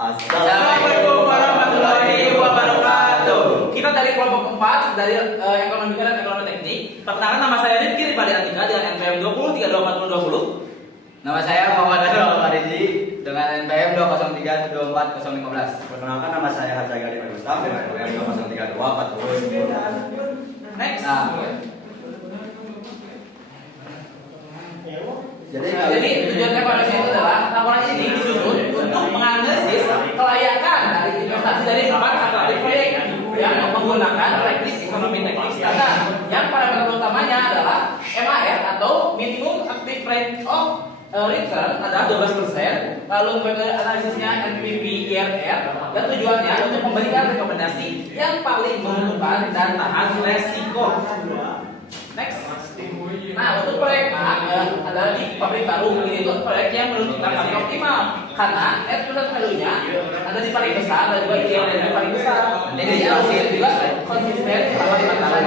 Assalamualaikum warahmatullahi wabarakatuh. Kita dari kelompok 4 dari ekonomi dan ekonomi teknik. Perkenalkan, nama saya Rifki Rifali Antika dengan NPM 20324020. Nama saya Muhammad Adil Farizi dengan NPM 203240515. Perkenalkan, nama saya Harja Gali Gustaf dengan NPM 2032410. Next. Jadi tujuan evaluasi itu adalah laporan ini disusun untuk menganalisis kelayakan dari investasi dari 4 alternatif proyek yang menggunakan teknik ekonomi teknik standar. Yang parameter utamanya adalah MAR atau minimum active rate of return adalah 12%. Lalu metode analisisnya NPV IRR, dan tujuannya untuk memberikan rekomendasi yang paling menguntungkan dan tahan resiko. Next. Nah, untuk proyek A adalah di pabrik baru. Ini itu proyek yang menurut kita paling optimal karena net present value-nya ada di paling besar dan juga IRR yang paling besar. Jadi hasil juga konsisten selama 5 tahun.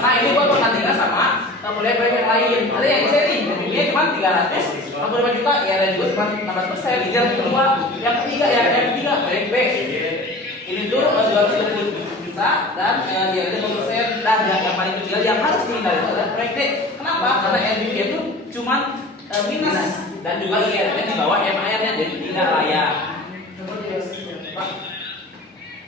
Nah, ini buat perbandingan sama proyek-proyek yang lain. Ada yang seri, ini cuma 365 juta, IRR juga cuma 16%. Ini yang kedua, yang ketiga ya, yang ketiga proyek B. Ini tuh 220 juta dan IRR 20%. Dan yang paling kecil yang harus dihindari adalah proyek D. Kenapa? Karena NPV itu cuma minus dan juga IRR di bawah MAR-nya, jadi tidak layak.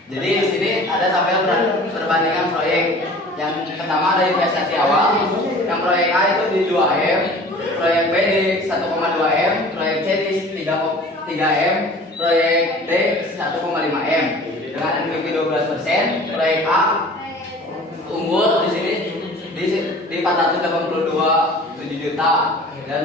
Jadi di sini ada tabel perbandingan proyek. Yang pertama ada investasi awal. Yang proyek A itu di 2M, proyek B di 1,2M, proyek C di 3M, proyek D 1,5M. Dengan NPV 12%, proyek A unggul di sini di 482,7 juta dan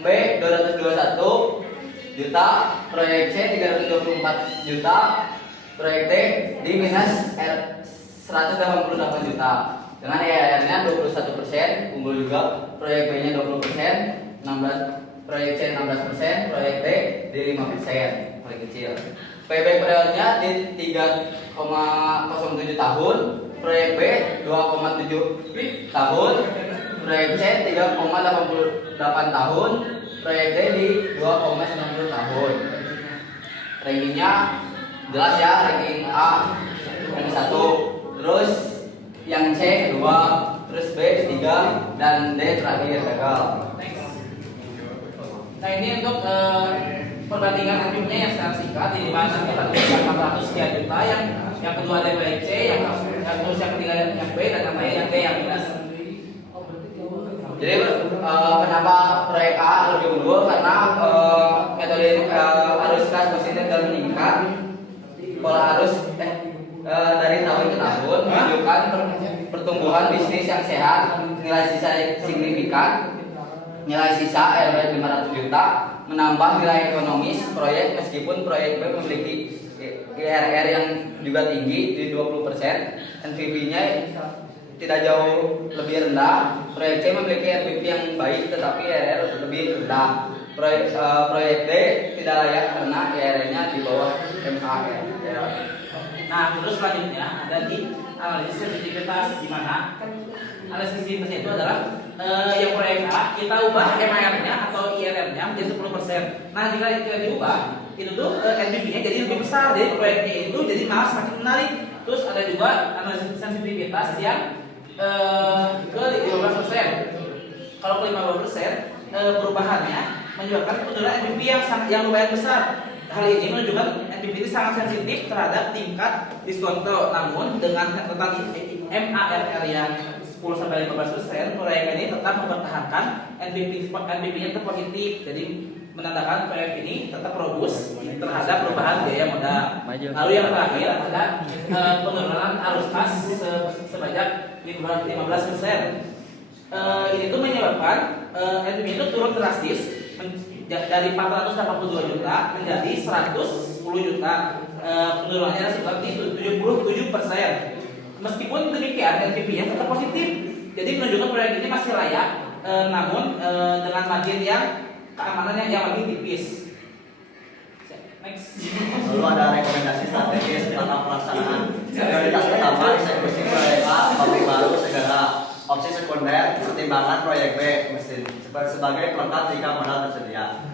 B 221 juta, proyek C 324 juta, proyek D di minus 188 juta dengan IRR-nya 21%, unggul juga. Proyek B-nya 20%, 16, proyek C 16%, proyek D di 5%, paling kecil. Payback periodnya di 3,07 tahun, proyek B 2,7 tahun, proyek C 3,88 tahun, proyek D di 2,90 tahun. Rankingnya jelas ya, ranking A yang 1, terus yang C 2, terus B 3, dan D terakhir gagal. Nah, ini untuk perbandingan NPV-nya yang secara singkat, ini mana 400 sekian juta, yang kedua ada proyek C, yang terus yang ketiga yang B, dan yang terakhir yang D yang minus. Jadi kenapa proyek A lebih unggul? Karena metode arus kas positif dan meningkat, pola arus dari tahun ke tahun menunjukkan pertumbuhan bisnis yang sehat, nilai sisa signifikan, nilai sisa RW 500 juta, menambah nilai ekonomis proyek meskipun proyek B memiliki IRR yang juga tinggi di 20%, NPV-nya tidak jauh lebih rendah. Proyek C memiliki NPV yang baik tetapi IRR lebih rendah. Proyek D tidak layak karena IRR-nya di bawah MAR. Nah, terus selanjutnya ada di analisis sensitivitas, di mana analisis sensitivitasnya itu adalah yang proyek A kita ubah MAR-nya atau IRR-nya menjadi 10%. Nah, jika kita diubah, itu tuh NPV-nya jadi lebih besar, jadi proyeknya itu jadi malah semakin menarik. Terus ada juga analisis sensitivitas yang ke 15%. Kalau ke 15%, perubahannya menyebabkan penurunan NPV yang lumayan besar. Hal ini menunjukkan NPV ini sangat sensitif terhadap tingkat diskonto. Namun dengan catatan MARR yang 10-15%, proyek ini tetap mempertahankan NPV-nya tetap positif. Jadi menandakan proyek ini tetap robust terhadap perubahan biaya modal. Lalu yang terakhir ada penurunan arus kas sebanyak 15%. Ini tuh menyebabkan NPV itu turun drastis dari 482 juta menjadi 110 juta. Penurunannya seperti 77%. Meskipun demikian NPV-nya tetap positif. Jadi menunjukkan proyek ini masih layak, namun dengan margin yang keamanannya yang lebih tipis. Next. lalu ada rekomendasi strategis dalam pelaksanaan. Prioritas pertama, eksekusi proyek A, pabrik baru segera. Opsi sekunder, pertimbangan proyek B sebagai pelengkap jika modal tersedia.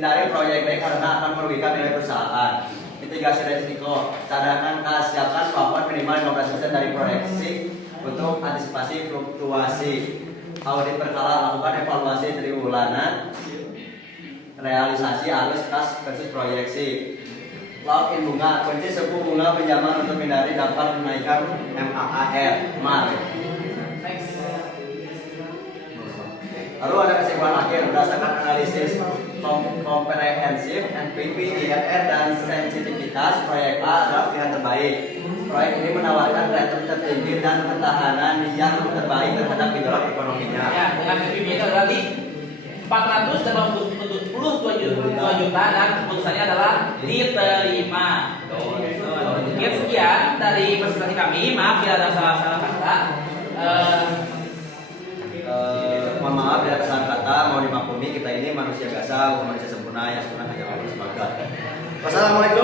hindari proyek B karena akan merugikan nilai perusahaan. Mitigasi risiko, cadangan kas, siapkan kemampuan minimal 15% dari proyeksi untuk antisipasi fluktuasi. Audit berkala, lakukan evaluasi triwulan, realisasi arus kas versus proyeksi. Lock in bunga, kunci suku bunga pinjaman untuk menghindari dapat menaikkan MAAR. Next. Lalu ada kesimpulan akhir berdasarkan analisis komprehensif NPV, IRR dan sensitivitas proyek A adalah pilihan terbaik. Proyek ini menawarkan return tertinggi dan ketahanan yang terbaik terhadap gejolak ekonominya. Ya, dengan NPV itu adalah di 482 juta dan keputusannya adalah diterima. Oke, sekian dari presentasi kami. Maaf bila ada salah-salah kata. Mohon maaf bila kesalahan kata, mau dimaklumi kita ini manusia biasa, bukan manusia sempurna yang sempurna hanya Allah semoga. Wassalamualaikum